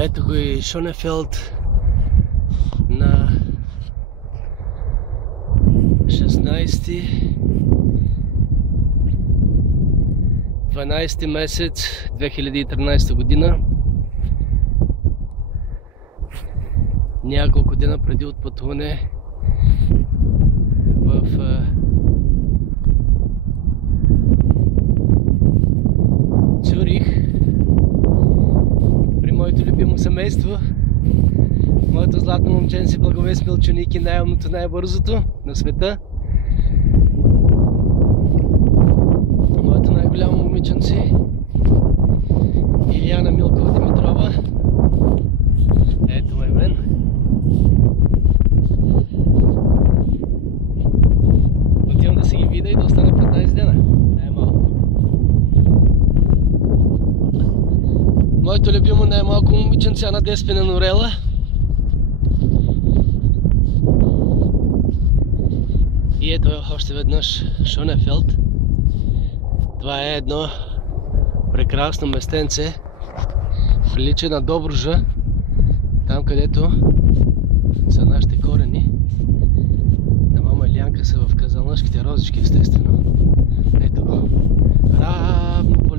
Ето го и Шонефелд на 12 месец 2013 година. Няколко дена преди отпътуване в Цюрих при моето любимо семейство. Моето златно момченце Благовест Милчуник и най-умното, най-бързото на света. Моето най-голямо момиченце Илияна Милкова Димитрова. Ето ме мен. Отивам да си ги видя и да остана 15 дена. Най-малко. Моето любимо най-малко момиченце Ана Деспина Норела. И ето още веднъж Шонефелд. Това е едно прекрасно местенце. Прилича на Добруджа. Там, където са нашите корени. На мама Илянка са в Казанлъшките розички, естествено. Ето го. Равно поле.